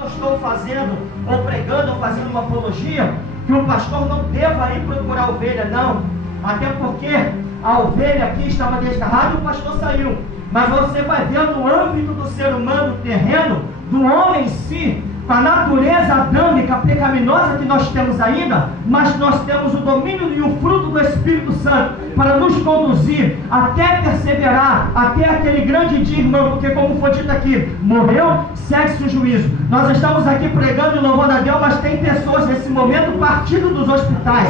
Eu estou fazendo, ou pregando, ou fazendo uma apologia, que o pastor não deva ir procurar a ovelha, não. Até porque a ovelha aqui estava desgarrada e o pastor saiu. Mas você vai ver no âmbito do ser humano terreno, do homem em si, com a natureza adâmica, pecaminosa que nós temos ainda, mas nós temos o domínio e o fruto do Espírito Santo para nos conduzir até perseverar, até aquele grande dia, irmão, porque como foi dito aqui, morreu, segue-se o juízo. Nós estamos aqui pregando e louvando a Deus, mas tem pessoas nesse momento partindo dos hospitais,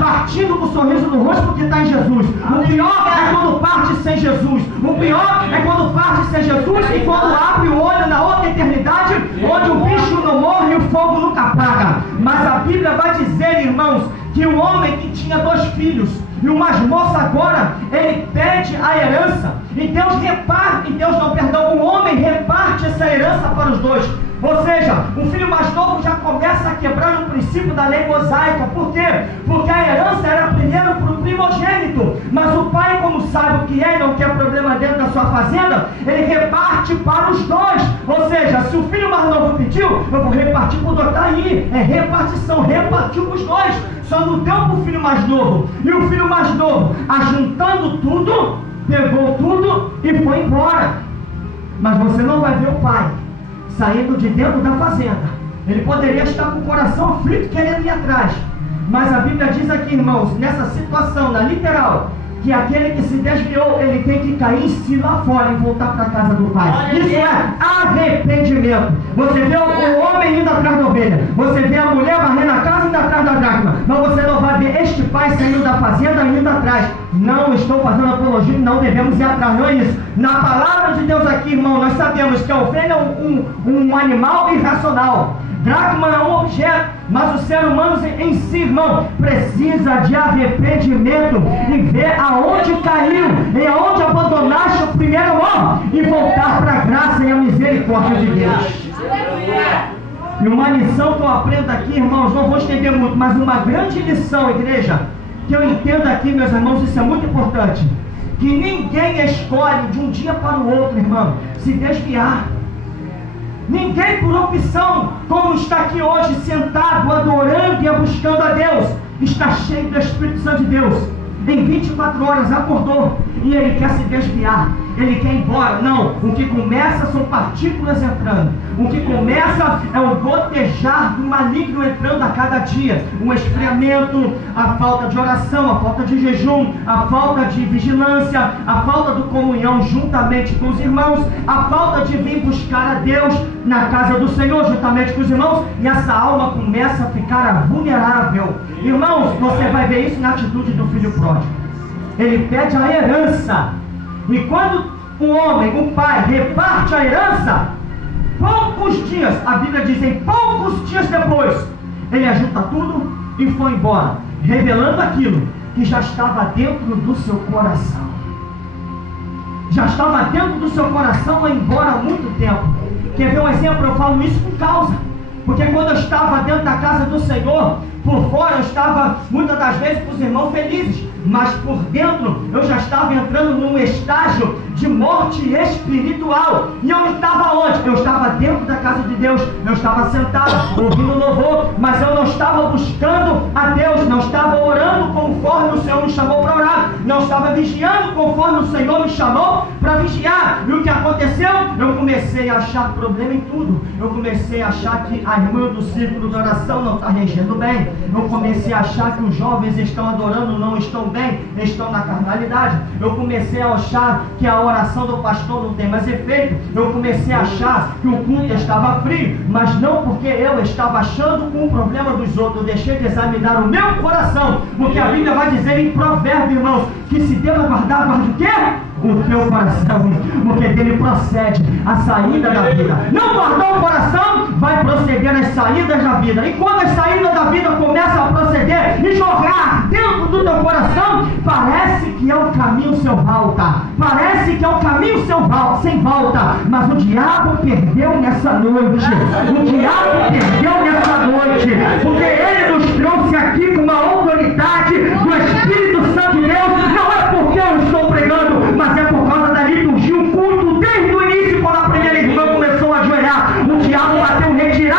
partindo com o sorriso no rosto porque está em Jesus. O pior é quando parte sem Jesus. O pior é quando parte sem Jesus e quando abre o olho na outra eternidade, onde o bicho não morre e o fogo nunca apaga. Mas a Bíblia vai dizer, irmãos, que o homem que tinha 2 filhos e o mais moço agora, ele pede a herança e Deus reparte, o homem reparte essa herança para os 2. Ou seja, o filho mais novo já começa a quebrar o princípio da lei mosaica. Por quê? Porque a herança era primeiro para o primogênito, mas o pai, como sabe o que é e não quer problema dentro da sua fazenda, ele reparte para os 2. Ou seja, se o filho mais novo pediu, eu vou repartir para o 2. Está aí, é repartição, repartiu para os 2. Só não deu para o filho mais novo. E o filho mais novo, ajuntando tudo, pegou tudo e foi embora. Mas você não vai ver o pai saindo de dentro da fazenda. Ele poderia estar com o coração aflito querendo ir atrás, mas a Bíblia diz aqui, irmãos, nessa situação, na literal, que aquele que se desviou, ele tem que cair em si lá fora e voltar para a casa do pai. Isso é arrependimento. Você vê o homem indo atrás da ovelha, você vê a mulher varrendo a casa indo atrás da dracma, mas você não vai ver este pai saindo da fazenda e indo atrás. Não estou fazendo apologia, não devemos ir atrás, não é isso. Na palavra de Deus aqui, irmão, nós sabemos que a ovelha é um animal irracional. Dracma é um objeto, mas o ser humano em si, irmão, precisa de arrependimento e ver aonde caiu e aonde abandonaste o primeiro amor e voltar para a graça e a misericórdia de Deus. E uma lição que eu aprendo aqui, irmãos, não vou estender muito, mas uma grande lição, igreja, que eu entendo aqui, meus irmãos, isso é muito importante, que ninguém escolhe de um dia para o outro, irmão, se desviar. Ninguém por opção, como está aqui hoje, sentado, adorando e buscando a Deus, está cheio do Espírito Santo de Deus. Em 24 horas acordou e ele quer se desviar, ele quer ir embora. Não, o que começa são partículas entrando. O que começa é o gotejar do maligno entrando a cada dia. O esfriamento, a falta de oração, a falta de jejum, a falta de vigilância, a falta de comunhão juntamente com os irmãos, a falta de vir buscar a Deus na casa do Senhor juntamente com os irmãos, e essa alma começa a ficar vulnerável. Irmãos, você vai ver isso na atitude do filho pródigo. Ele pede a herança, e quando o homem, o pai, reparte a herança, poucos dias, a Bíblia diz, em poucos dias depois, ele ajunta tudo e foi embora, revelando aquilo que já estava dentro do seu coração. Já estava dentro do seu coração, vai embora há muito tempo. Quer ver um exemplo? Eu falo isso por causa, porque quando eu estava dentro da casa do Senhor, por fora eu estava muitas das vezes com os irmãos felizes, mas por dentro eu já estava entrando num estágio de morte espiritual. E eu estava onde? Eu estava dentro da casa de Deus, eu estava sentado ouvindo louvor, mas eu não estava buscando a Deus, não estava orando conforme o Senhor me chamou para orar, não estava vigiando conforme o Senhor me chamou para vigiar. E o que aconteceu? Eu comecei a achar problema em tudo. Eu comecei a achar que a irmã do círculo de oração não está regendo bem. Eu comecei a achar que os jovens estão adorando, não estão bem, estão na carnalidade. Eu comecei a achar que a oração do pastor não tem mais efeito. Eu comecei a achar que o culto estava frio, mas não porque eu estava achando com o problema dos outros. Eu deixei de examinar o meu coração, porque a Bíblia vai dizer em Provérbios, irmãos, que se Deus guardar, guarde o quê? O teu coração, porque dele procede a saída da vida. Não guardar o coração, vai proceder as saídas da vida. E quando as saídas da vida começam a proceder e jogar dentro do teu coração, parece que é um caminho sem volta. Parece que é um caminho sem volta. Mas o diabo perdeu nessa noite. O diabo perdeu nessa noite, porque ele nos trouxe aqui com uma autoridade do Espírito Santo de Deus. Não é porque eu estou pregando, mas é por causa da liturgia, o culto desde o início, quando a primeira irmã começou a ajoelhar, o diabo bateu retirado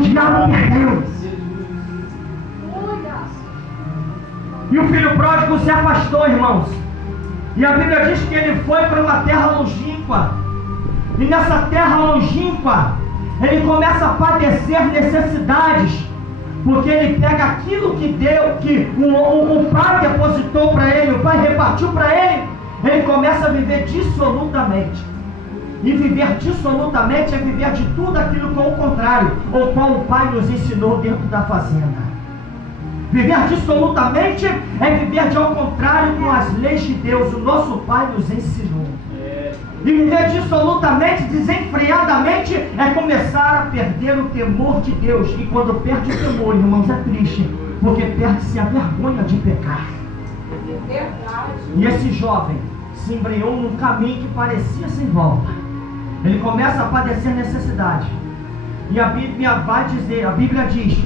diabo perdeu. E o filho pródigo se afastou, irmãos. E a Bíblia diz que ele foi para uma terra longínqua. E nessa terra longínqua, ele começa a padecer necessidades. Porque ele pega aquilo que deu, que o pai depositou para ele, o pai repartiu para ele. Ele começa a viver dissolutamente. E viver dissolutamente é viver de tudo aquilo que é o contrário, ou qual o pai nos ensinou dentro da fazenda. Viver dissolutamente é viver de ao contrário com as leis de Deus. O nosso Pai nos ensinou. E viver dissolutamente, desenfreadamente, é começar a perder o temor de Deus. E quando perde o temor, irmãos, é triste, porque perde-se a vergonha de pecar. E esse jovem se embrenhou num caminho que parecia sem volta. Ele começa a padecer necessidade. E a Bíblia vai dizer, a Bíblia diz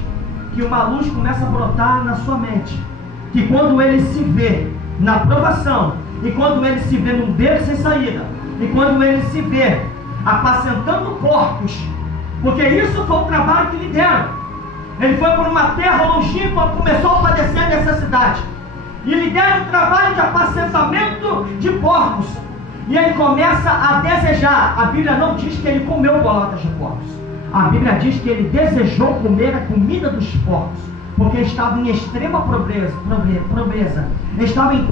que uma luz começa a brotar na sua mente, que quando ele se vê na provação, e quando ele se vê num beco sem saída, e quando ele se vê apacentando porcos, porque isso foi o trabalho que lhe deram. Ele foi para uma terra longínqua, começou a padecer necessidade, e lhe deram um trabalho de apacentamento de porcos, e ele começa a desejar. A Bíblia não diz que ele comeu bolotas de porcos. A Bíblia diz que ele desejou comer a comida dos porcos, porque estava em extrema pobreza, estava em